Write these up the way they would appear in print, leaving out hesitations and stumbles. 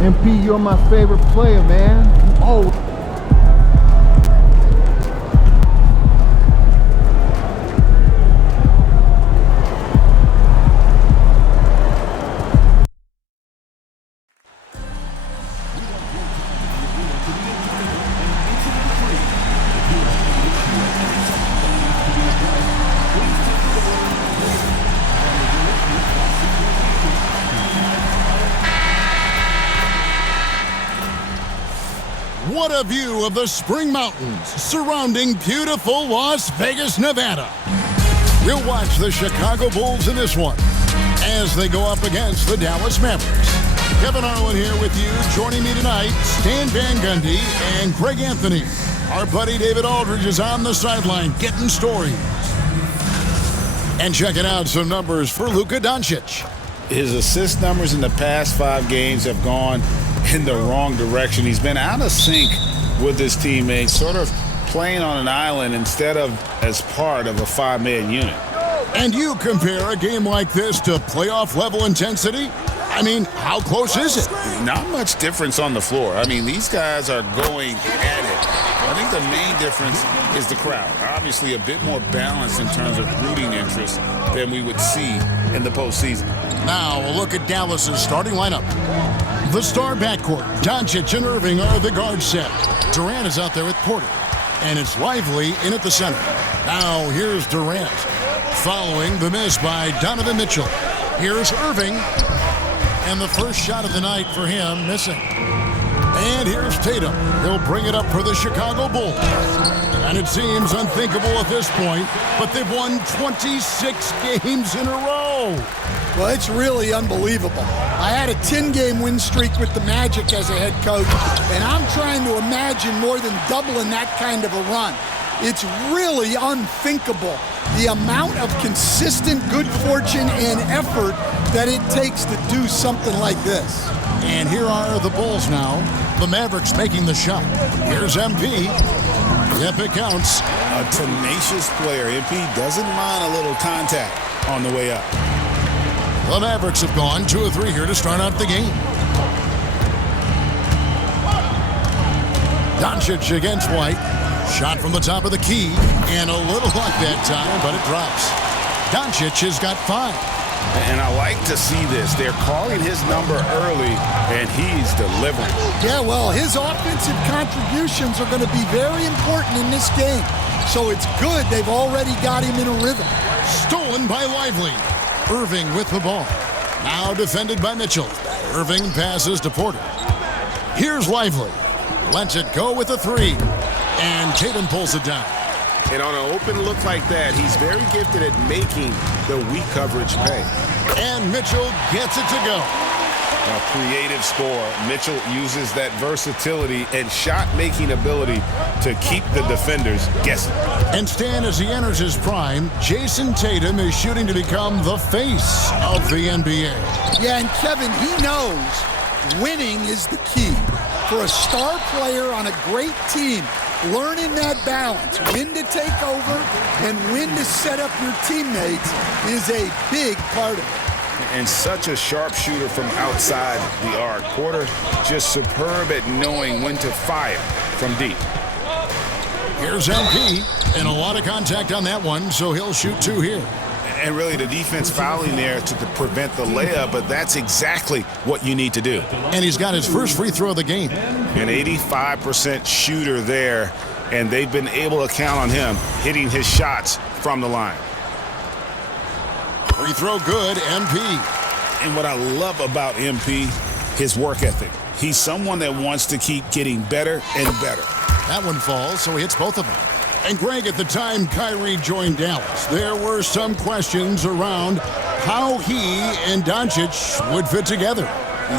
MP, you're my favorite player, man. Oh. What a view of the Spring Mountains surrounding beautiful Las Vegas, Nevada. We'll watch the Chicago Bulls in this one as they go up against the Dallas Mavericks. Kevin Harlan here with you. Joining me tonight, Stan Van Gundy and Greg Anthony. Our buddy David Aldridge is on the sideline getting stories. And checking out some numbers for Luka Doncic. His assist numbers in the past 5 games have gone in the wrong direction. He's been out of sync with his teammates, sort of playing on an island instead of as part of a 5-man unit. And you compare a game like this to playoff-level intensity? I mean, how close is it? Not much difference on the floor. I mean, these guys are going at it. I think the main difference is the crowd. Obviously, a bit more balanced in terms of rooting interest than we would see in the postseason. Now, a look at Dallas's starting lineup. The star backcourt, Doncic and Irving are the guard set. Durant is out there with Porter. And it's Lively in at the center. Now, here's Durant. Following the miss by Donovan Mitchell. Here's Irving. And the first shot of the night for him, missing. And here's Tatum. He'll bring it up for the Chicago Bulls. And it seems unthinkable at this point, but they've won 26 games in a row. Well, it's really unbelievable. I had a 10-game win streak with the Magic as a head coach, and I'm trying to imagine more than doubling that kind of a run. It's really unthinkable, the amount of consistent good fortune and effort that it takes to do something like this. And here are the Bulls now. The Mavericks making the shot. Here's MP. Yep, it counts. A tenacious player. MP doesn't mind a little contact on the way up. The Mavericks have gone 2 of 3 here to start out the game. Doncic against White. Shot from the top of the key. And a little like that time, but it drops. Doncic has got 5. And I like to see this. They're calling his number early, and he's delivering. Yeah, well, his offensive contributions are going to be very important in this game. So it's good they've already got him in a rhythm. Stolen by Lively. Irving with the ball. Now defended by Mitchell. Irving passes to Porter. Here's Lively. Lets it go with a 3. And Tatum pulls it down. And on an open look like that, he's very gifted at making the weak coverage pay. And Mitchell gets it to go. A creative score. Mitchell uses that versatility and shot-making ability to keep the defenders guessing. And Stan, as he enters his prime, Jayson Tatum is shooting to become the face of the NBA. Yeah, and Kevin, he knows winning is the key. For a star player on a great team, learning that balance, when to take over and when to set up your teammates, is a big part of it. And such a sharp shooter from outside the arc. Porter just superb at knowing when to fire from deep. Here's MP, and a lot of contact on that one, so he'll shoot 2 here. And really the defense fouling there to prevent the layup, but that's exactly what you need to do. And he's got his first free throw of the game. An 85% shooter there, and they've been able to count on him hitting his shots from the line. Free throw good, MP. And what I love about MP, his work ethic. He's someone that wants to keep getting better and better. That one falls, so he hits both of them. And Greg, at the time Kyrie joined Dallas, there were some questions around how he and Doncic would fit together.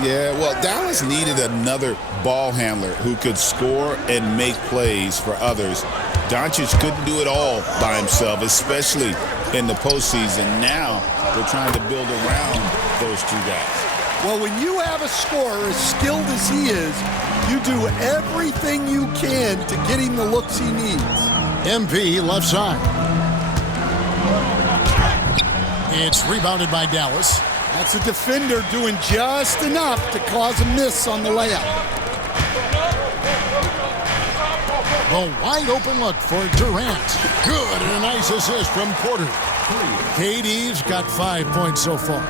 Yeah, well, Dallas needed another ball handler who could score and make plays for others. Doncic couldn't do it all by himself, especially in the postseason. Now they're trying to build around those 2 guys. Well, when you have a scorer as skilled as he is, you do everything you can to get him the looks he needs. MP left side. It's rebounded by Dallas. That's a defender doing just enough to cause a miss on the layup. The wide open look for Durant. Good, and a nice assist from Porter. KD's got 5 points so far.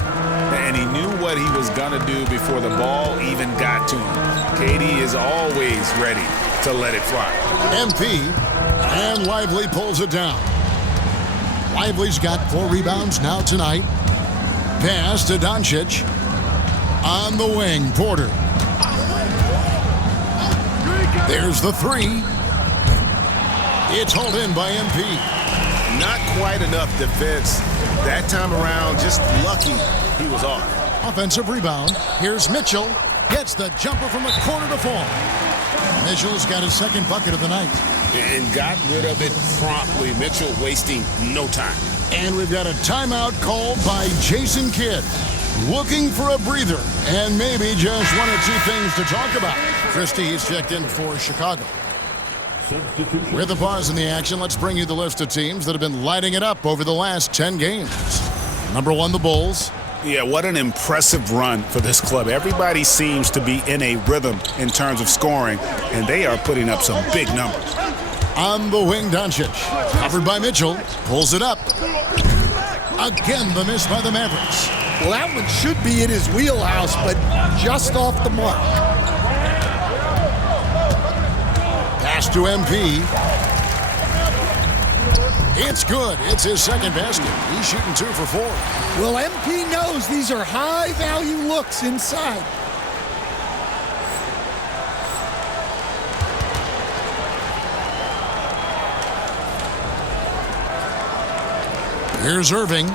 And he knew what he was going to do before the ball even got to him. KD is always ready to let it fly. MP, and Lively pulls it down. Lively's got 4 rebounds now tonight. Pass to Doncic. On the wing, Porter. There's the 3. It's hauled in by MP. Not quite enough defense that time around. Just lucky he was off. Offensive rebound. Here's Mitchell. Gets the jumper from the corner to fall. Mitchell's got his second bucket of the night. And got rid of it promptly. Mitchell wasting no time. And we've got a timeout called by Jason Kidd. Looking for a breather and maybe just 1 or 2 things to talk about. Christie's checked in for Chicago. With the pause in the action, let's bring you the list of teams that have been lighting it up over the last 10 games. Number 1, the Bulls. Yeah, what an impressive run for this club. Everybody seems to be in a rhythm in terms of scoring, and they are putting up some big numbers. On the wing, Doncic. Covered by Mitchell. Pulls it up. Again, the miss by the Mavericks. Well, that one should be in his wheelhouse, but just off the mark. Pass to MP. It's good. It's his second basket. He's shooting 2 for 4. Well, MP knows these are high-value looks inside. Here's Irving.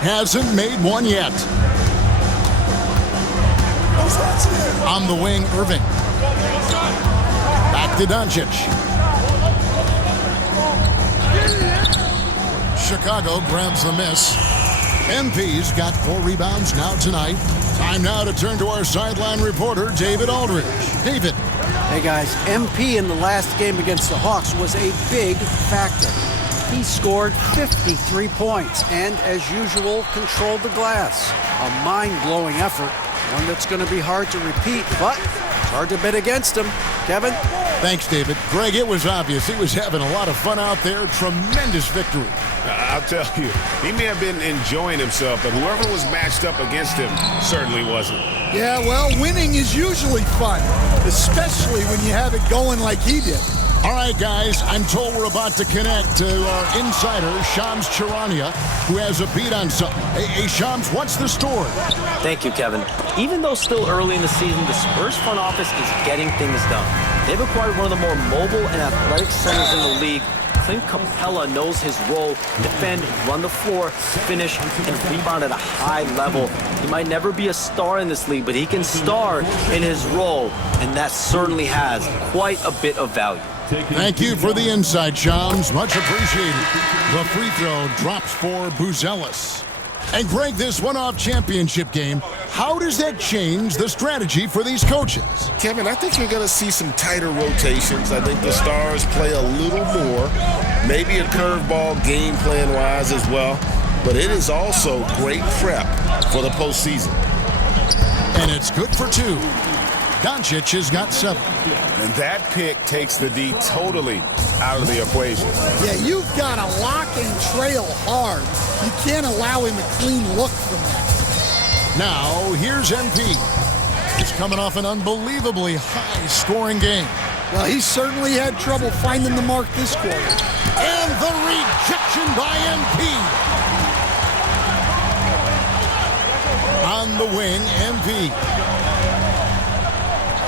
Hasn't made one yet. On the wing, Irving. Back to Doncic. Chicago grabs the miss. MP's got 4 rebounds now tonight. Time now to turn to our sideline reporter, David Aldridge. David. Hey guys, MP in the last game against the Hawks was a big factor. He scored 53 points and, as usual, controlled the glass. A mind-blowing effort, one that's going to be hard to repeat, but it's hard to bet against him. Kevin? Thanks, David. Greg, it was obvious he was having a lot of fun out there. Tremendous victory. I'll tell you, he may have been enjoying himself, but whoever was matched up against him certainly wasn't. Yeah, well, winning is usually fun, especially when you have it going like he did. All right, guys, I'm told we're about to connect to our insider, Shams Charania, who has a beat on something. Hey, Shams, what's the story? Thank you, Kevin. Even though still early in the season, the Spurs front office is getting things done. They've acquired one of the more mobile and athletic centers in the league. Clint Capella knows his role: defend, run the floor, finish, and rebound at a high level. He might never be a star in this league, but he can star in his role, and that certainly has quite a bit of value. Thank you for the insight, Shams. Much appreciated. The free throw drops for Buzelis. And Greg, this one-off championship game, how does that change the strategy for these coaches? Kevin, I think you're going to see some tighter rotations. I think the Stars play a little more, maybe a curveball game plan-wise as well. But it is also great prep for the postseason. And it's good for 2. Doncic has got 7. And that pick takes the D totally out of the equation. Yeah, you've got to lock and trail hard. You can't allow him a clean look from that. Now, here's MP. He's coming off an unbelievably high-scoring game. Well, he certainly had trouble finding the mark this quarter. And the rejection by MP. On the wing, MP.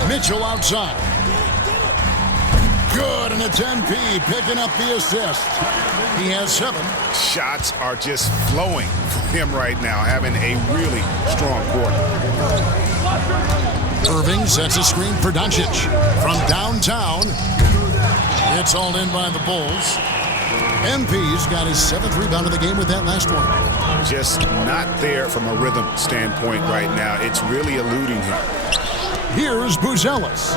Mitchell outside. Good, and it's MP picking up the assist. He has 7. Shots are just flowing for him right now, having a really strong quarter. Irving sets a screen for Doncic. From downtown, it's all in by the Bulls. MP's got his 7th rebound of the game with that last one. Just not there from a rhythm standpoint right now. It's really eluding him. Here's Buzelis.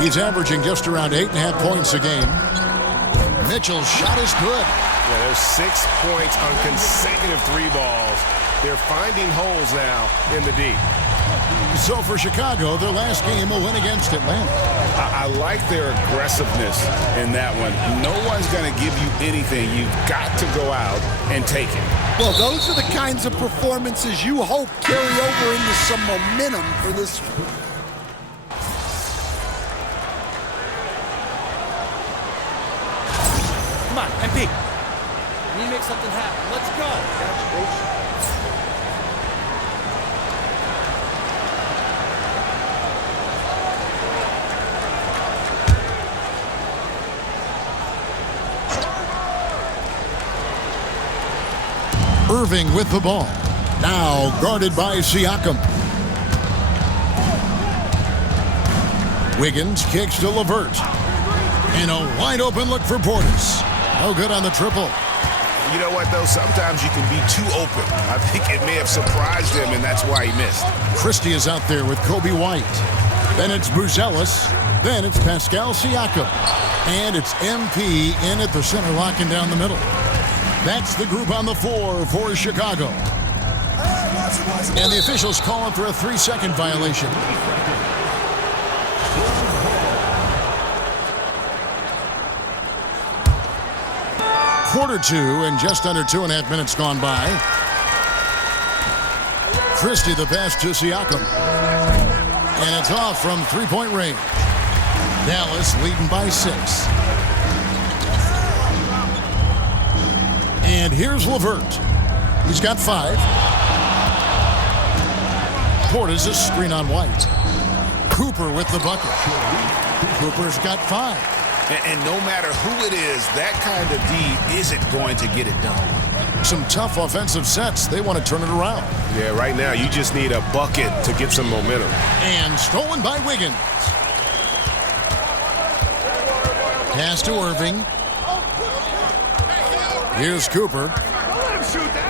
He's averaging just around 8.5 points a game. Mitchell's shot is good. Yeah, there's 6 points on consecutive 3 balls. They're finding holes now in the D. So for Chicago, their last game will win against Atlanta. I like their aggressiveness in that one. No one's going to give you anything. You've got to go out and take it. Well, those are the kinds of performances you hope carry over into some momentum for this. Come on, MP. We need to make something happen. Let's go. Irving with the ball. Now guarded by Siakam. Wiggins kicks to LeVert. And a wide open look for Portis. No good on the triple. You know what, though? Sometimes you can be too open. I think it may have surprised him, and that's why he missed. Christie is out there with Kobe White. Then it's Buzelis. Then it's Pascal Siakam. And it's MP in at the center, locking down the middle. That's the group on the floor for Chicago. And the officials calling for a 3-second violation. Quarter two and just under 2.5 minutes gone by. Christie the pass to Siakam. And it's off from three-point range. Dallas leading by 6. And here's LeVert. He's got 5. Portis a screen on White. Cooper with the bucket. Cooper's got 5. And no matter who it is, that kind of D isn't going to get it done. Some tough offensive sets. They want to turn it around. Yeah, right now you just need a bucket to get some momentum. And stolen by Wiggins. Pass to Irving. Here's Cooper.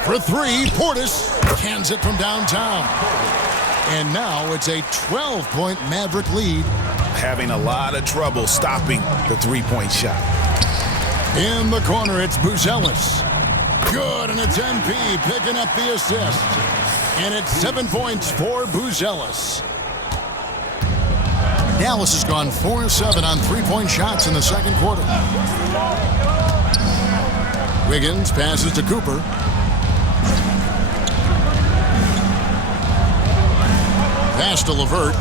For 3, Portis cans it from downtown. And now it's a 12-point Maverick lead. Having a lot of trouble stopping the three-point shot. In the corner, it's Buzelis. Good, and it's MP picking up the assist. And it's 7 points for Buzelis. Dallas has gone 4-7 on three-point shots in the second quarter. Wiggins passes to Cooper. Pass to LeVert.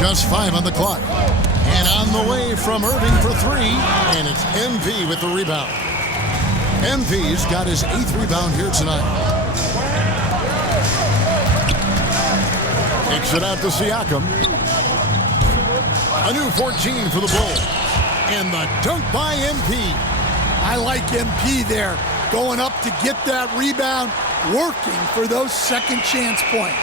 Just 5 on the clock. And on the way from Irving for 3. And it's MP with the rebound. MP's got his 8th rebound here tonight. Kicks it out to Siakam. A new 14 for the Bulls. And the dunk by MP. I like MP there, going up to get that rebound, working for those second chance points.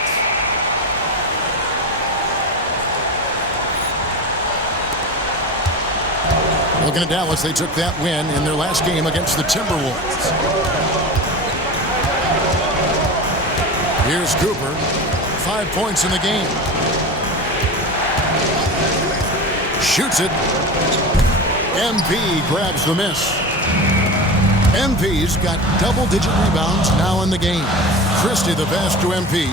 Looking at Dallas, they took that win in their last game against the Timberwolves. Here's Cooper. 5 points in the game. Shoots it. MP grabs the miss. MP's got double-digit rebounds now in the game. Christie the pass to MP.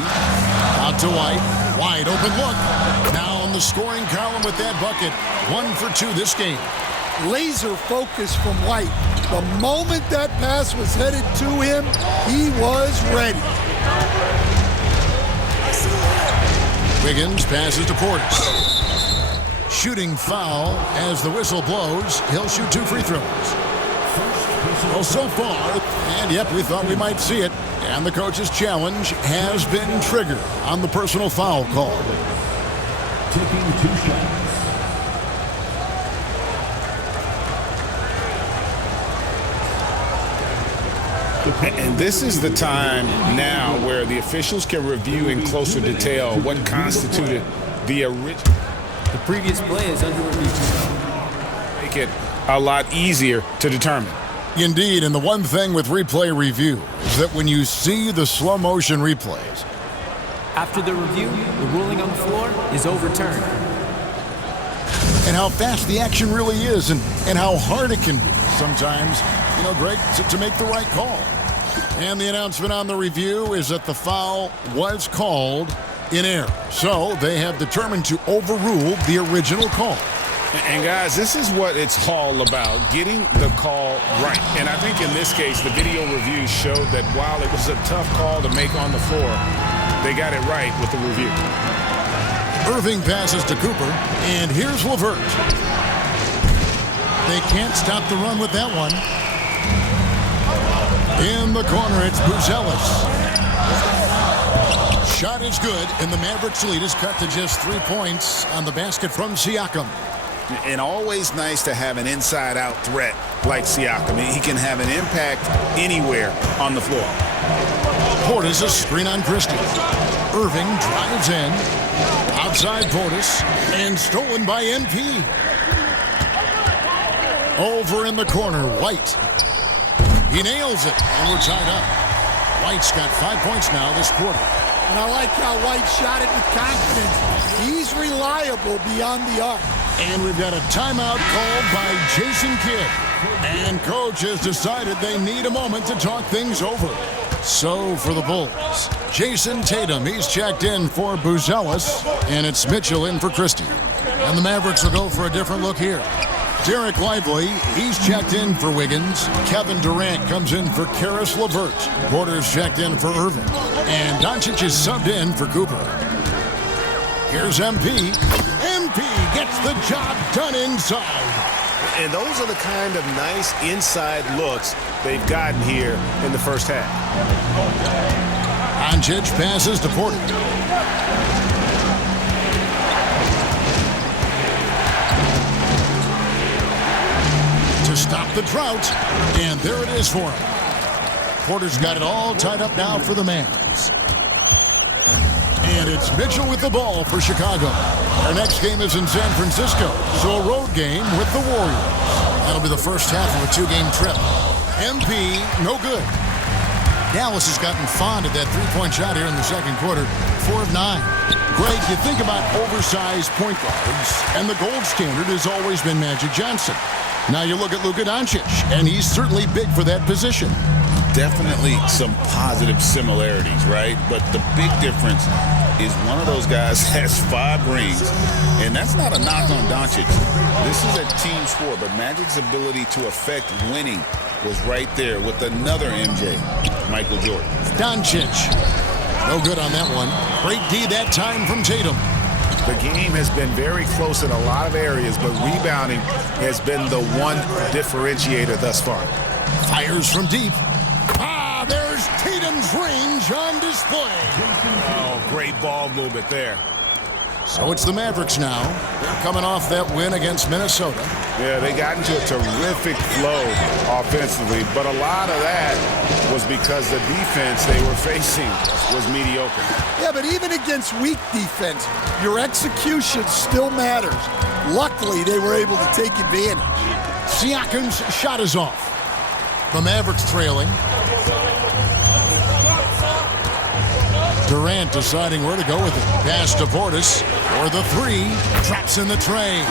Out to White. Wide open look. Now in the scoring column with that bucket. 1 for 2 this game. Laser focus from White. The moment that pass was headed to him, he was ready. Wiggins passes to Portis. Shooting foul as the whistle blows. He'll shoot 2 free throws. Well, so far, and yep, we thought we might see it. And the coach's challenge has been triggered on the personal foul call. Taking 2 shots. And this is the time now where the officials can review in closer detail what constituted the original. The previous play is under review. Make it a lot easier to determine. Indeed, and the one thing with replay review is that when you see the slow motion replays, After the review, the ruling on the floor is overturned. and how fast the action really is and how hard it can be sometimes, Greg, to make the right call. And the announcement on the review is that the foul was called in error. So they have determined to overrule the original call. And guys, this is what it's all about, getting the call right. And I think in this case, the video review showed that while it was a tough call to make on the floor, they got it right with the review. Irving passes to Cooper, and here's LeVert. They can't stop the run with that one. In the corner, it's Buzelis. Shot is good, and the Mavericks lead is cut to just 3 points on the basket from Siakam. And always nice to have an inside-out threat like Siakam. He can have an impact anywhere on the floor. Portis a screen on Christie. Irving drives in. Outside Portis, and stolen by MP. Over in the corner, White. He nails it, and we're tied up. White's got 5 points now this quarter. And I like how White shot it with confidence. He's reliable beyond the arc. And we've got a timeout called by Jason Kidd. And coach has decided they need a moment to talk things over. So for the Bulls, Jayson Tatum, he's checked in for Buzelis, and it's Mitchell in for Christie. And the Mavericks will go for a different look here. Derek Lively, he's checked in for Wiggins. Kevin Durant comes in for Karis LeVert. Porter's checked in for Irving. And Doncic is subbed in for Cooper. Here's MP. MP gets the job done inside. And those are the kind of nice inside looks they've gotten here in the first half. Doncic passes to Porter. To stop the drought, and there it is for him. Porter's got it all tied up now for the Mavs. And it's Mitchell with the ball for Chicago. Our next game is in San Francisco, so a road game with the Warriors. That'll be the first half of a 2-game trip. MP, no good. Dallas has gotten fond of that three-point shot here in the second quarter. 4 of 9. Greg, you think about oversized point guards, and the gold standard has always been Magic Johnson. Now you look at Luka Doncic, and he's certainly big for that position. Definitely some positive similarities, right? But the big difference is one of those guys has 5 rings, and that's not a knock on Doncic. This is a team sport, but Magic's ability to affect winning was right there with another MJ, Michael Jordan. Doncic, no good on that one. Great D that time from Tatum. The game has been very close in a lot of areas, but rebounding has been the one differentiator thus far. Fires from deep. There's Tatum's range on display. Oh, great ball movement there. So it's the Mavericks now. They're coming off that win against Minnesota. Yeah, they got into a terrific flow offensively, but a lot of that was because the defense they were facing was mediocre. Yeah, but even against weak defense, your execution still matters. Luckily, they were able to take advantage. Siakam's shot is off. The Mavericks trailing. Durant deciding where to go with it. Pass to Portis for the 3. Drops in the tray.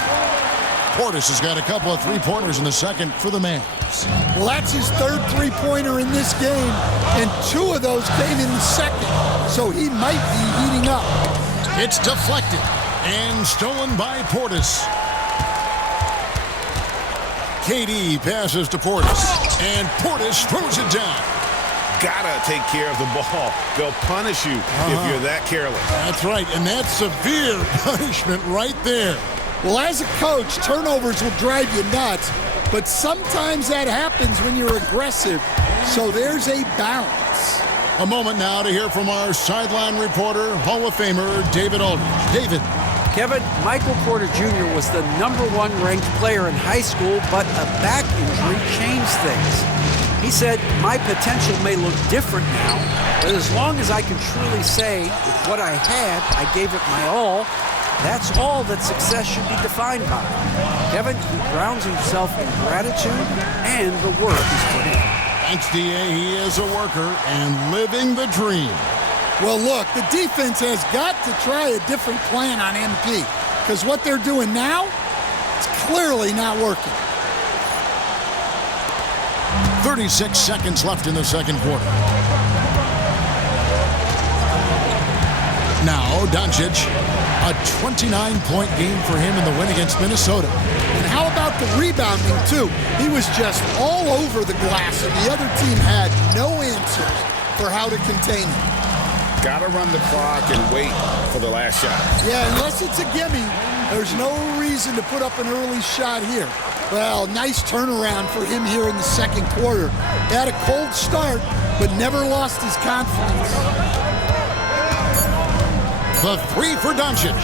Portis has got a couple of three-pointers in the second for the Mavs. Well, that's his 3rd three-pointer in this game, and 2 of those came in the second, so he might be heating up. It's deflected and stolen by Portis. KD passes to Portis, and Portis throws it down. Gotta take care of the ball. They'll punish you if you're that careless. That's right, and that's severe punishment right there. Well, as a coach, turnovers will drive you nuts, but sometimes that happens when you're aggressive, so there's a balance. A moment now to hear from our sideline reporter, Hall of Famer David Aldridge. David. Kevin, Michael Porter Jr. was the #1 ranked player in high school, but a back injury changed things. He said, my potential may look different now, but as long as I can truly say what I had, I gave it my all, that's all that success should be defined by. Kevin, he grounds himself in gratitude and the work he's put in. Thanks, D.A. He is a worker and living the dream. Well, look, the defense has got to try a different plan on MP, because what they're doing now, it's clearly not working. 36 seconds left in the second quarter. Now, Doncic, a 29-point game for him in the win against Minnesota. And how about the rebounding, too? He was just all over the glass, and the other team had no answers for how to contain him. Got to run the clock and wait for the last shot. Yeah, unless it's a gimme, there's no reason to put up an early shot here. Well, nice turnaround for him here in the second quarter. He had a cold start, but never lost his confidence. The three for Doncic.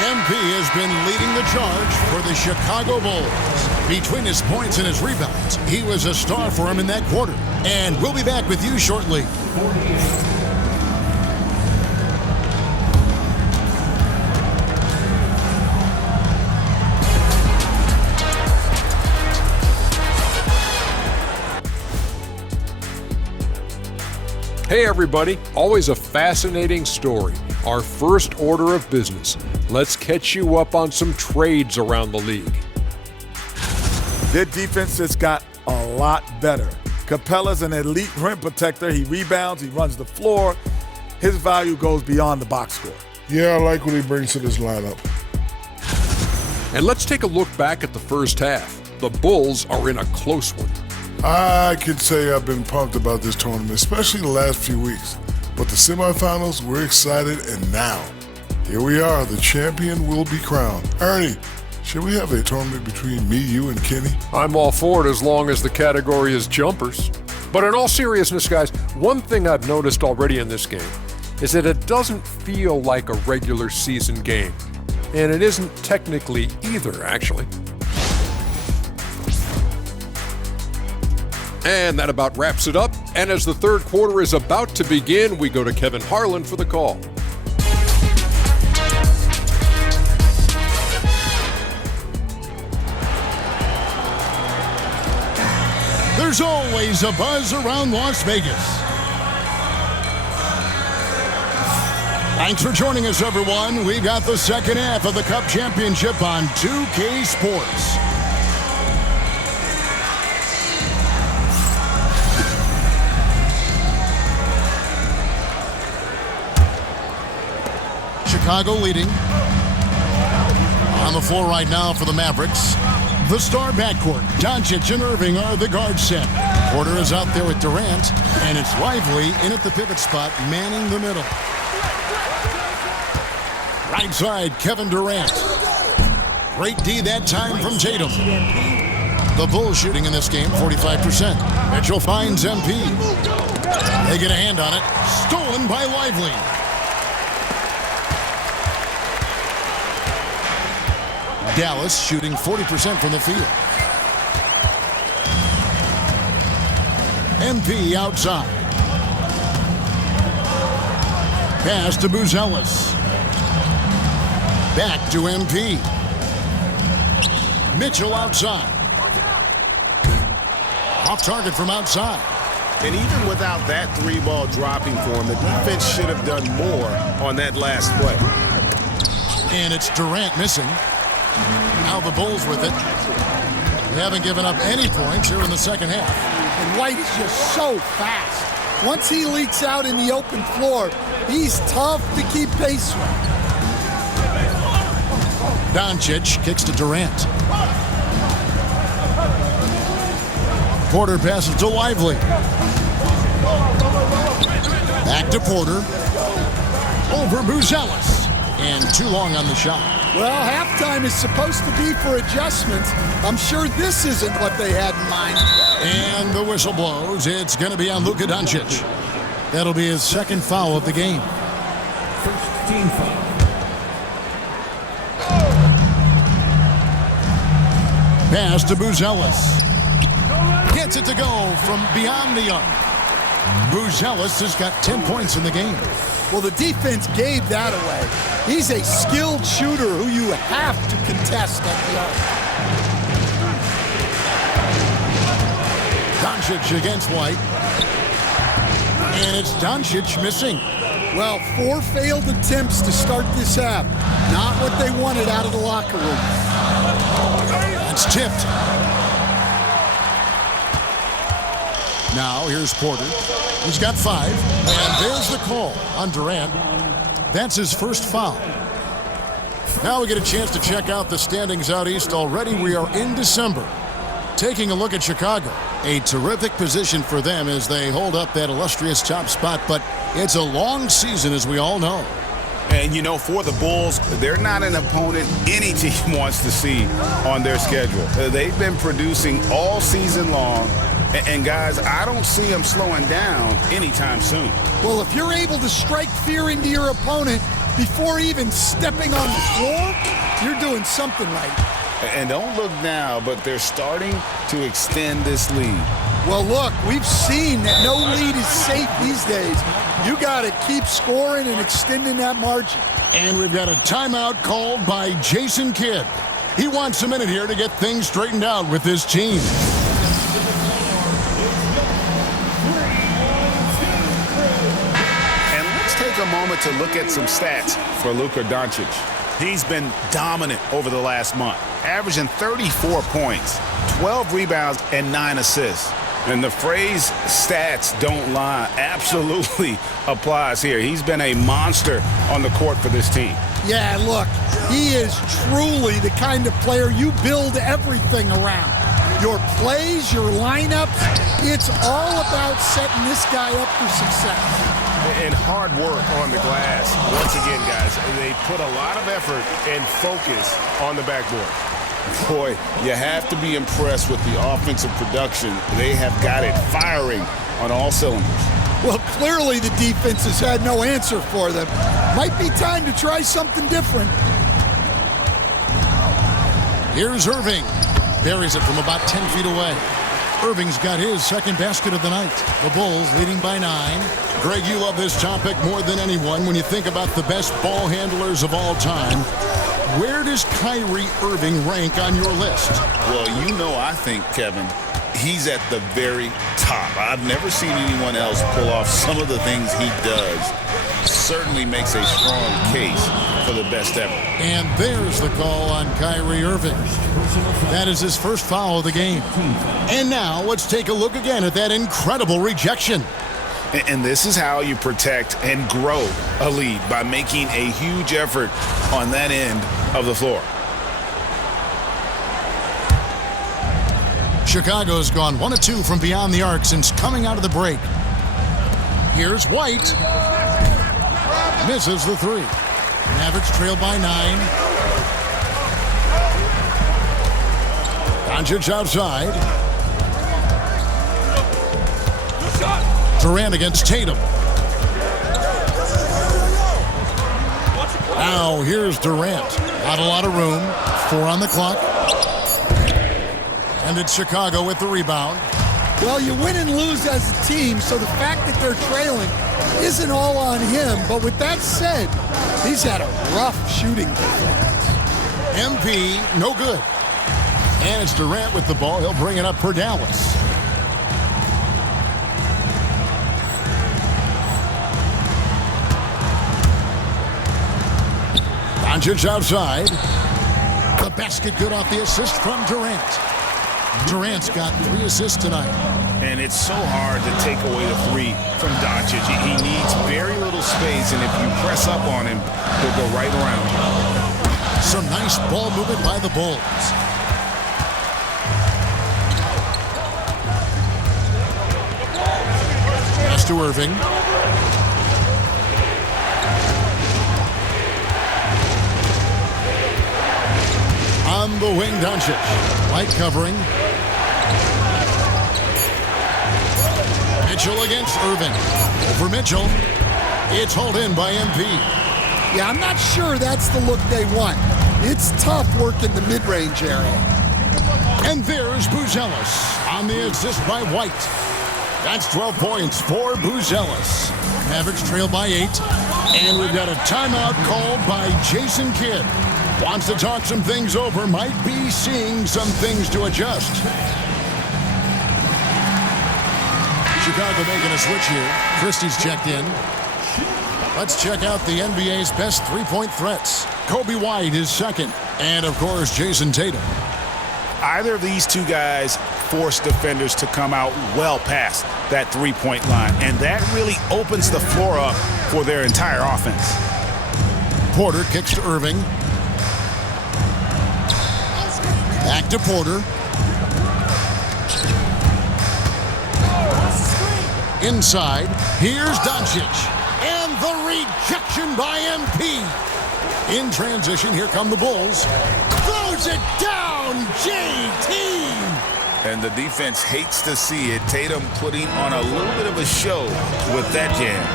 MP has been leading the charge for the Chicago Bulls. Between his points and his rebounds, he was a star for him in that quarter. And we'll be back with you shortly. Hey everybody, always a fascinating story. Our first order of business. Let's catch you up on some trades around the league. Their defense has got a lot better. Capella's an elite rim protector. He rebounds, he runs the floor. His value goes beyond the box score. Yeah, I like what he brings to this lineup. And let's take a look back at the first half. The Bulls are in a close one. I could say I've been pumped about this tournament, especially the last few weeks. But the semifinals, we're excited, and now, here we are. The champion will be crowned. Ernie, should we have a tournament between me, you, and Kenny? I'm all for it as long as the category is jumpers. But in all seriousness, guys, one thing I've noticed already in this game is that it doesn't feel like a regular season game. And it isn't technically either, actually. And that about wraps it up. And as the third quarter is about to begin, we go to Kevin Harlan for the call. There's always a buzz around Las Vegas. Thanks for joining us, everyone. We got the second half of the Cup Championship on 2K Sports. Chicago leading. On the floor right now for the Mavericks. The star backcourt, Doncic and Irving are the guard set. Porter is out there with Durant, and it's Lively in at the pivot spot, manning the middle. Right side, Kevin Durant. Great D that time from Tatum. The Bulls shooting in this game, 45%. Mitchell finds MP. They get a hand on it. Stolen by Lively. Dallas shooting 40% from the field. MP outside. Pass to Buzelis. Back to MP. Mitchell outside. Off target from outside. And even without that three ball dropping for him, the defense should have done more on that last play. And it's Durant missing. Now the Bulls with it. They haven't given up any points here in the second half. And White is just so fast. Once he leaks out in the open floor, he's tough to keep pace with. Doncic kicks to Durant. Porter passes to Lively. Back to Porter. Over Buzelis. And too long on the shot. Well, halftime is supposed to be for adjustments. I'm sure this isn't what they had in mind. And the whistle blows. It's going to be on Luka Doncic. That'll be his second foul of the game. First team foul. Pass to Buzelis. Gets it to go from beyond the arc. Buzelis has got 10 points in the game. Well, the defense gave that away. He's a skilled shooter who you have to contest at the arc. Doncic against White. And it's Doncic missing. Well, 4 failed attempts to start this half. Not what they wanted out of the locker room. It's tipped. Now here's Porter. He's got 5. And there's the call on Durant. That's his first foul. Now we get a chance to check out the standings out east. Already we are in December. Taking a look at Chicago. A terrific position for them as they hold up that illustrious top spot. But it's a long season, as we all know. And, you know, for the Bulls, they're not an opponent any team wants to see on their schedule. They've been producing all season long. And, guys, I don't see them slowing down anytime soon. Well, if you're able to strike fear into your opponent before even stepping on the floor, you're doing something right. And don't look now, but they're starting to extend this lead. Well, look, we've seen that no lead is safe these days. You got to keep scoring and extending that margin. And we've got a timeout called by Jason Kidd. He wants a minute here to get things straightened out with his team. And let's take a moment to look at some stats for Luka Doncic. He's been dominant over the last month, averaging 34 points, 12 rebounds, and 9 assists. And the phrase stats don't lie absolutely applies here. He's been a monster on the court for this team. Yeah, look, he is truly the kind of player you build everything around. Your plays, your lineups, it's all about setting this guy up for success. And hard work on the glass. Once again, guys, they put a lot of effort and focus on the backboard. Boy, you have to be impressed with the offensive production. They have got it firing on all cylinders. Well, clearly the defense has had no answer for them. Might be time to try something different. Here's Irving. Buries it from about 10 feet away. Irving's got his second basket of the night. The Bulls leading by 9. Greg, you love this topic more than anyone when you think about the best ball handlers of all time. Where does Kyrie Irving rank on your list? Well, you know, I think, Kevin, he's at the very top. I've never seen anyone else pull off some of the things he does. Certainly makes a strong case for the best ever. And there's the call on Kyrie Irving. That is his first foul of the game. And now let's take a look again at that incredible rejection. And this is how you protect and grow a lead, by making a huge effort on that end of the floor. Chicago's gone 1 of 2 from beyond the arc since coming out of the break. Here's White. Misses the 3. Mavericks trail by 9. Doncic outside. Durant against Tatum. Now here's Durant. Not a lot of room. 4 on the clock. And it's Chicago with the rebound. Well, you win and lose as a team, so the fact that they're trailing isn't all on him. But with that said, he's had a rough shooting performance. MP, no good. And it's Durant with the ball. He'll bring it up for Dallas. Doncic outside. The basket good off the assist from Durant. Durant's got 3 assists tonight. And it's so hard to take away the 3 from Doncic. He needs very little space, and if you press up on him, he'll go right around. Some nice ball movement by the Bulls. Pass to Irving. On the wing, Doncic. Light covering. Mitchell against Irving. Over Mitchell. It's hauled in by MP. Yeah, I'm not sure that's the look they want. It's tough work in the mid-range area. And there's Buzelis on the assist by White. That's 12 points for Buzelis. Mavericks trail by 8. And we've got a timeout called by Jason Kidd. Wants to talk some things over, might be seeing some things to adjust. Chicago making a switch here. Christie's checked in. Let's check out the NBA's best three-point threats. Kobe White is second. And, of course, Jayson Tatum. Either of these two guys force defenders to come out well past that three-point line. And that really opens the floor up for their entire offense. Porter kicks to Irving. Back to Porter. Inside, here's Doncic. And the rejection by MP. In transition, here come the Bulls. Throws it down, JT! And the defense hates to see it. Tatum putting on a little bit of a show with that jam.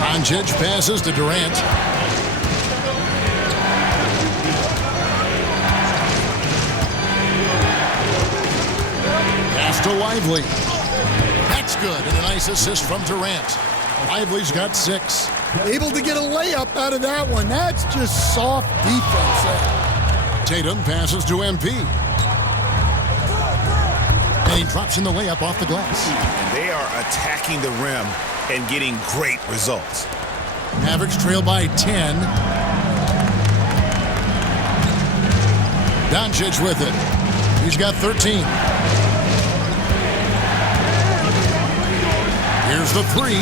Doncic passes to Durant. Pass to Lively. That's good, and a nice assist from Durant. Lively's got 6. Able to get a layup out of that one. That's just soft defense there. Tatum passes to MP. And he drops in the layup off the glass. And they are attacking the rim and getting great results. Mavericks trail by 10. Doncic with it. He's got 13. Here's the 3.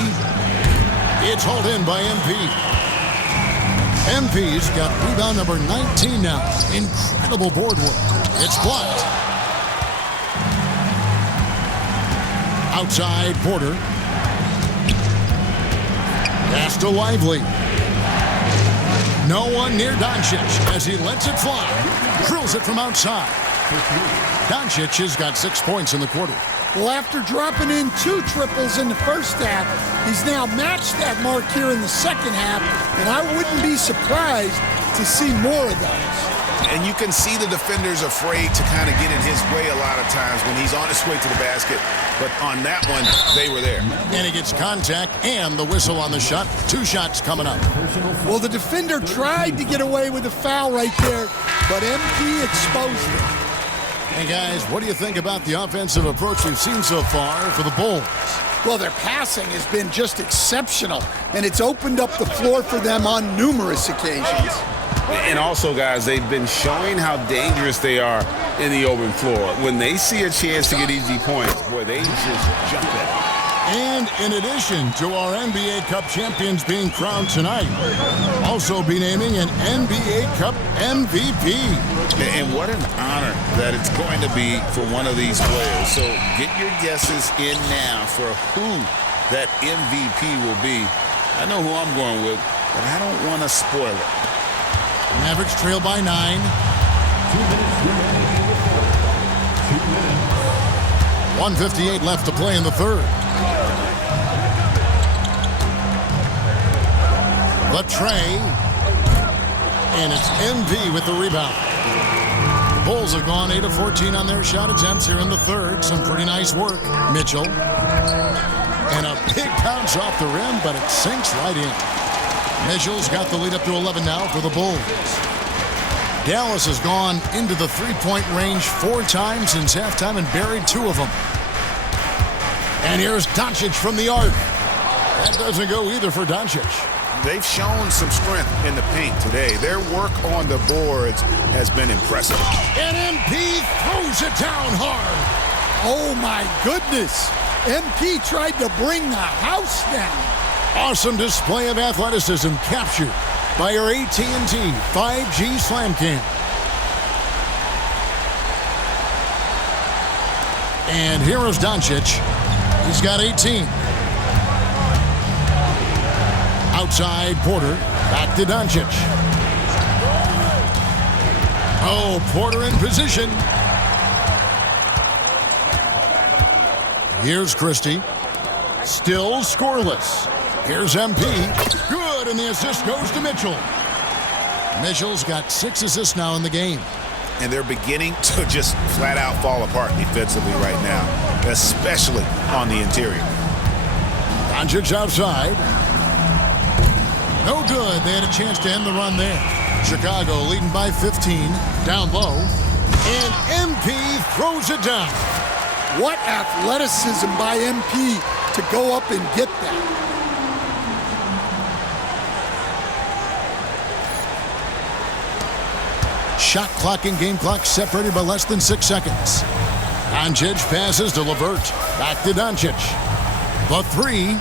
It's hauled in by MP. MP's got rebound number 19 now. Incredible board work. It's blocked. Outside, Porter. Pass to Lively. No one near Doncic as he lets it fly. Drills it from outside. Doncic has got 6 points in the quarter. Well, after dropping in 2 triples in the first half, he's now matched that mark here in the second half, and I wouldn't be surprised to see more of those. And you can see the defenders afraid to kind of get in his way a lot of times when he's on his way to the basket. But on that one, they were there. And he gets contact and the whistle on the shot. 2 shots coming up. Well, the defender tried to get away with a foul right there, but MP exposed it. Hey, guys, what do you think about the offensive approach we've seen so far for the Bulls? Well, their passing has been just exceptional, and it's opened up the floor for them on numerous occasions. And also, guys, they've been showing how dangerous they are in the open floor. When they see a chance to get easy points, boy, they just jump at it. And in addition to our NBA Cup champions being crowned tonight, also be naming an NBA Cup MVP. And what an honor that it's going to be for one of these players. So get your guesses in now for who that MVP will be. I know who I'm going with, but I don't want to spoil it. Mavericks trail by 9. 2 minutes remaining. 2 minutes. 1:58 left to play in the third. The tray. And it's MV with the rebound. The Bulls have gone 8 of 14 on their shot attempts here in the third. Some pretty nice work. Mitchell. And a big bounce off the rim, but it sinks right in. Mitchell's got the lead up to 11 now for the Bulls. Dallas has gone into the three-point range 4 times since halftime and buried 2 of them. And here's Doncic from the arc. That doesn't go either for Doncic. They've shown some strength in the paint today. Their work on the boards has been impressive. And MP throws it down hard. Oh, my goodness. MP tried to bring the house down. Awesome display of athleticism captured by our AT&T 5G Slam Cam. And here is Doncic. He's got 18. Outside, Porter. Back to Doncic. Oh, Porter in position. Here's Christie. Still scoreless. Here's MP. Good, and the assist goes to Mitchell. Mitchell's got 6 assists now in the game. And they're beginning to just flat out fall apart defensively right now, especially on the interior. Doncic outside. No good. They had a chance to end the run there. Chicago leading by 15. Down low. And MP throws it down. What athleticism by MP to go up and get that. shot clock and game clock separated by less than 6 seconds. Doncic passes to LeVert. Back to Doncic. The three.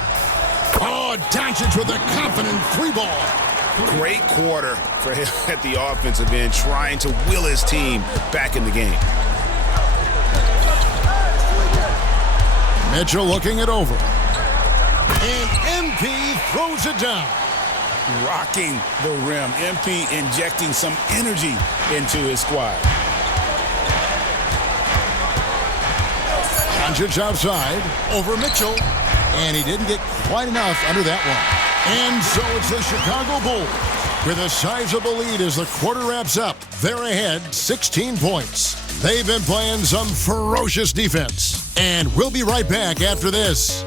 Oh, Doncic with a confident three ball. Great quarter for him at the offensive end, trying to will his team back in the game. Mitchell looking it over. And MP throws it down. Rocking the rim. MP injecting some energy into his squad. Doncic outside over Mitchell. And he didn't get quite enough under that one. And so it's the Chicago Bulls with a sizable lead as the quarter wraps up. They're ahead 16 points. They've been playing some ferocious defense. And we'll be right back after this.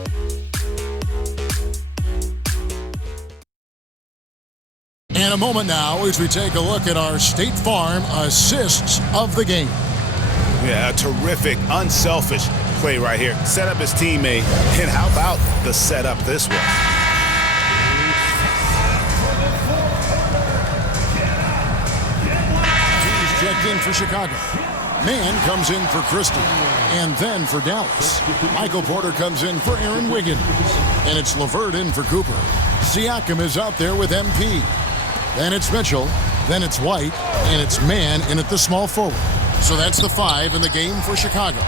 In a moment now as we take a look at our State Farm assists of the game. Yeah, a terrific, unselfish play right here. Set up his teammate. And how about the setup this was? He's checked in for Chicago. Mann comes in for Christie. And then for Dallas. Michael Porter comes in for Aaron Wiggins. And it's LeVert in for Cooper. Siakam is out there with MP. Then it's Mitchell. Then it's White. And it's Mann in at the small forward. So that's the 5 in the game for Chicago.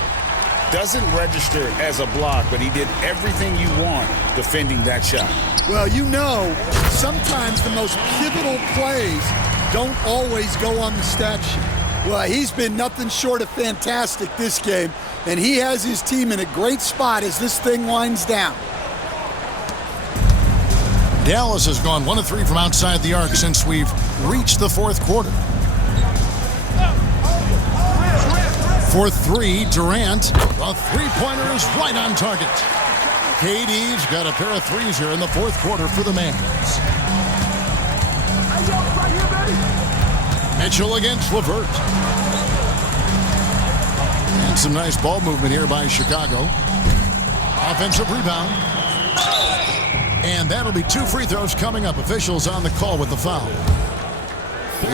Doesn't register as a block, but he did everything you want defending that shot. Well, you know, sometimes the most pivotal plays don't always go on the stat sheet. Well, he's been nothing short of fantastic this game, and he has his team in a great spot as this thing winds down. Dallas has gone 1 of 3 from outside the arc since we've reached the fourth quarter. For 3, Durant. The three-pointer is right on target. KD's got a pair of threes here in the fourth quarter for the Mavs. Mitchell against LeVert. And some nice ball movement here by Chicago. Offensive rebound. And that'll be 2 free throws coming up. Officials on the call with the foul.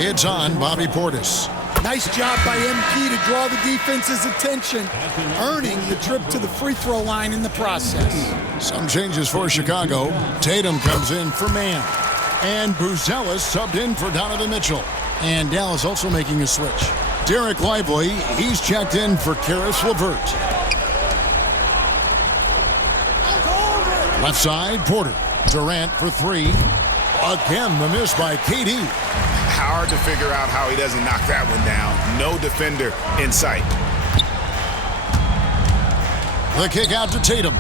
It's on Bobby Portis. Nice job by MP to draw the defense's attention, earning the trip to the free throw line in the process. Some changes for Chicago. Tatum comes in for Mann. And Buzelis subbed in for Donovan Mitchell. And Dallas also making a switch. Derek Lively, he's checked in for Karis LeVert. Left side, Porter. Durant for 3. Again, the miss by KD. Hard to figure out how he doesn't knock that one down. No defender in sight. The kick out to Tatum.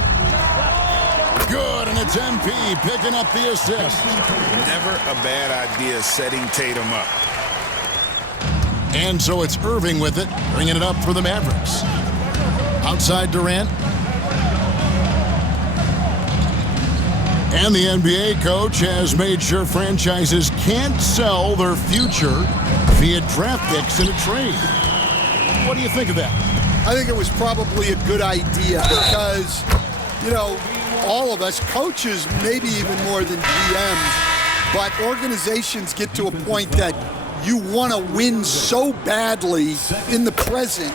Good, and it's MP picking up the assist. Never a bad idea setting Tatum up. And so it's Irving with it, bringing it up for the Mavericks. Outside Durant. And the NBA coach has made sure franchises can't sell their future via draft picks in a trade. What do you think of that? I think it was probably a good idea because, you know, all of us, coaches, maybe even more than GMs, but organizations get to a point that you want to win so badly in the present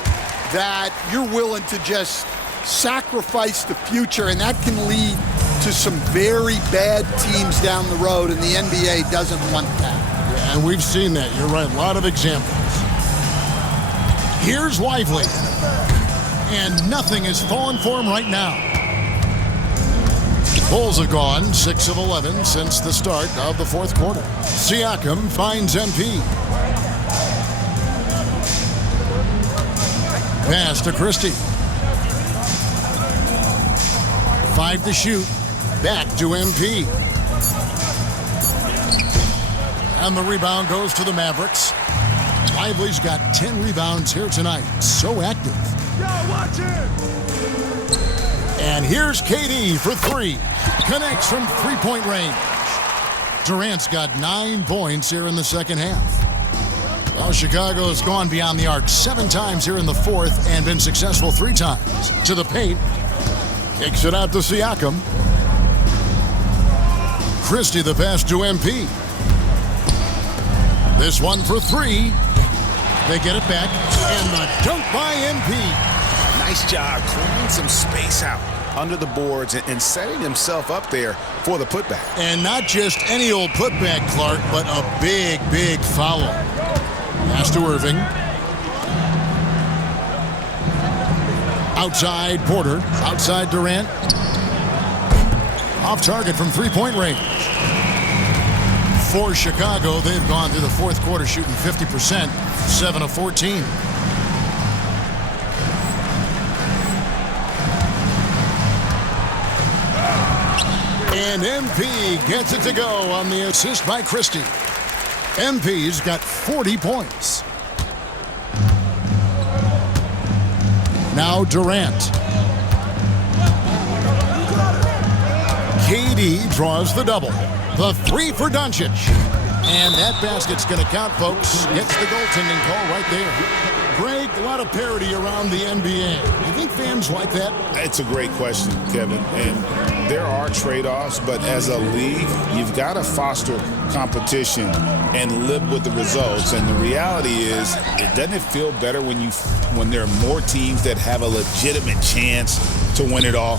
that you're willing to just sacrifice the future, and that can lead to some very bad teams down the road, and the NBA doesn't want that. Yeah, and we've seen that. You're right, a lot of examples. Here's Lively. And nothing has fallen for him right now. Bulls have gone 6 of 11 since the start of the fourth quarter. Siakam finds MP. Pass to Christie. 5 to shoot. Back to MP. And the rebound goes to the Mavericks. Lively's got 10 rebounds here tonight. So active. Watch it! And here's KD for 3. Connects from three-point range. Durant's got 9 points here in the second half. Well, Chicago's gone beyond the arc 7 times here in the fourth and been successful 3 times. To the paint. Kicks it out to Siakam. Christie the pass to MP. This one for 3. They get it back, and the dunk by MP. Nice job clearing some space out under the boards and setting himself up there for the putback. And not just any old putback, Clark, but a big, big foul. Pass to Irving. Outside Porter. Outside Durant. Off target from three-point range. For Chicago, they've gone through the fourth quarter shooting 50%, 7 of 14. And MP gets it to go on the assist by Christie. MP's got 40 points. Now Durant. KD draws the double. The three for Doncic. And that basket's going to count, folks. Gets the goaltending call right there. Greg, a lot of parity around the NBA. You think fans like that? It's a great question, Kevin. And there are trade-offs, but as a league, you've got to foster competition and live with the results. And the reality is, doesn't it feel better when there are more teams that have a legitimate chance to win it all?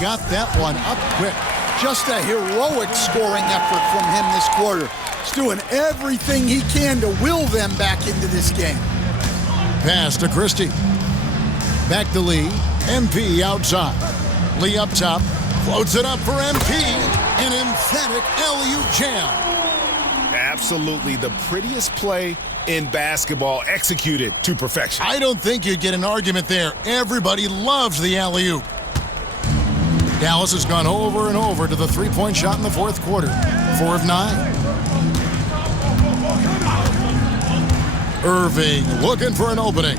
Got that one up quick. Just a heroic scoring effort from him this quarter. He's doing everything he can to will them back into this game. Pass to Christie. Back to Lee. MP outside. Lee up top. Floats it up for MP. An emphatic alley-oop jam. Absolutely the prettiest play in basketball, executed to perfection. I don't think you'd get an argument there. Everybody loves the alley-oop. Dallas has gone over and over to the three-point shot in the fourth quarter. 4 of 9. Irving looking for an opening.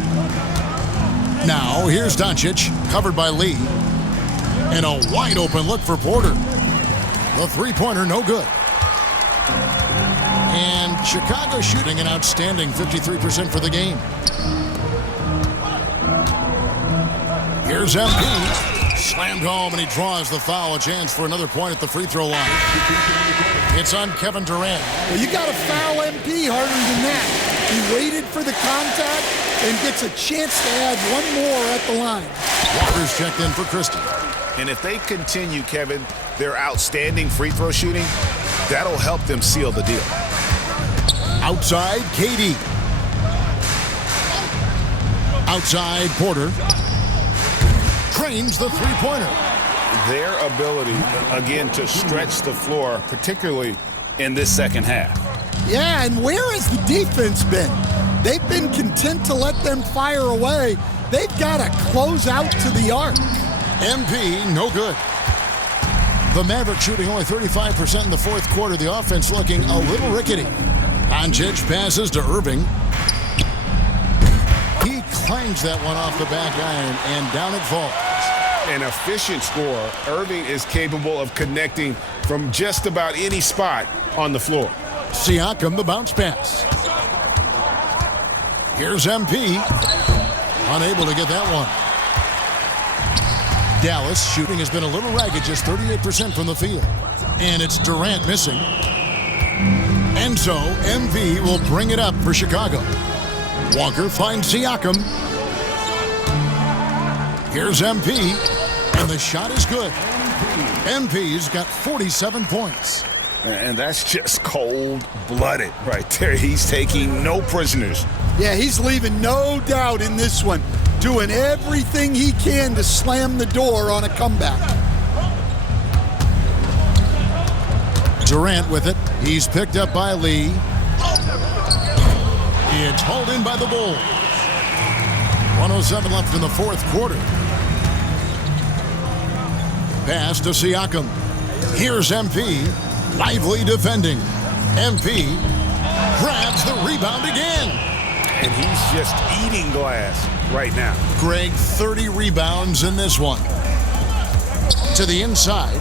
Now here's Doncic, covered by Lee. And a wide open look for Porter. The three-pointer no good. And Chicago shooting an outstanding 53% for the game. Here's MP. Slammed home, and he draws the foul. A chance for another point at the free throw line. It's on Kevin Durant. Well, you got to foul MP harder than that. He waited for the contact and gets a chance to add one more at the line. Walker's checked in for Christie. And if they continue, Kevin, their outstanding free throw shooting, that'll help them seal the deal. Outside, KD. Outside, Porter. Trains the three-pointer. Their ability, again, to stretch the floor, particularly in this second half. Yeah, and where has the defense been? They've been content to let them fire away. They've got to close out to the arc. MP, no good. The Mavericks shooting only 35% in the fourth quarter. The offense looking a little rickety. Doncic passes to Irving. He clangs that one off the back iron, and down it falls. An efficient scorer, Irving is capable of connecting from just about any spot on the floor. Siakam, the bounce pass. Here's MP. Unable to get that one. Dallas shooting has been a little ragged, just 38% from the field. And it's Durant missing. And so MP will bring it up for Chicago. Walker finds Siakam. Here's MP. And the shot is good. MP's got 47 points. And that's just cold-blooded right there. He's taking no prisoners. Yeah, he's leaving no doubt in this one. Doing everything he can to slam the door on a comeback. Durant with it. He's picked up by Lee. It's hauled in by the Bulls. 1:07 left in the fourth quarter. Pass to Siakam. Here's MP. Lively defending. MP grabs the rebound again. And he's just eating glass right now. Greg, 30 rebounds in this one. To the inside.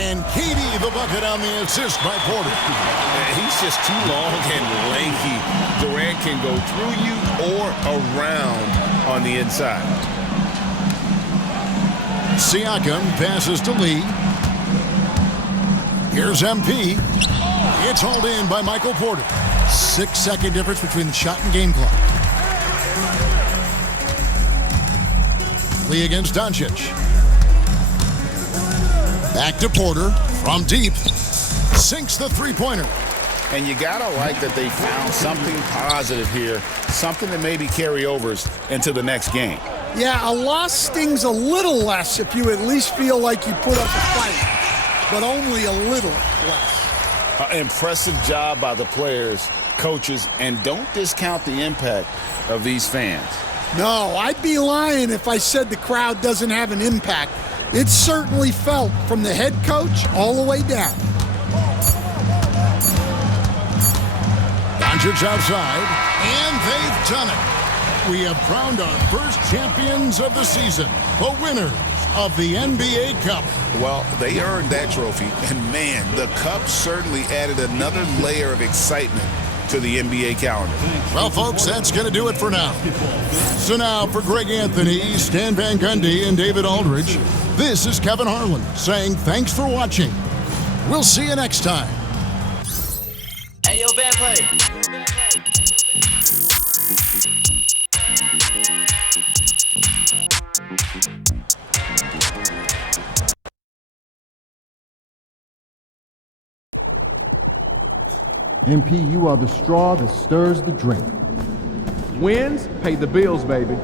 And KD the bucket on the assist by Porter. He's just too long and lanky. Durant can go through you or around on the inside. Siakam passes to Lee. Here's MP. It's hauled in by Michael Porter. 6-second difference between the shot and game clock. Lee against Doncic. Back to Porter from deep. Sinks the three-pointer. And you gotta like that they found something positive here, something that maybe carry overs into the next game. Yeah, a loss stings a little less if you at least feel like you put up a fight, but only a little less. Impressive job by the players, coaches, and don't discount the impact of these fans. No, I'd be lying if I said the crowd doesn't have an impact. It's certainly felt from the head coach all the way down. Doncic outside, and they've done it. We have crowned our first champions of the season, the winners of the NBA Cup. Well, they earned that trophy, and man, the Cup certainly added another layer of excitement to the NBA calendar. Well, folks, that's going to do it for now. So now, for Greg Anthony, Stan Van Gundy, and David Aldridge, this is Kevin Harlan saying thanks for watching. We'll see you next time. Hey, yo, bad play. MP, you are the straw that stirs the drink. Wins pay the bills, baby.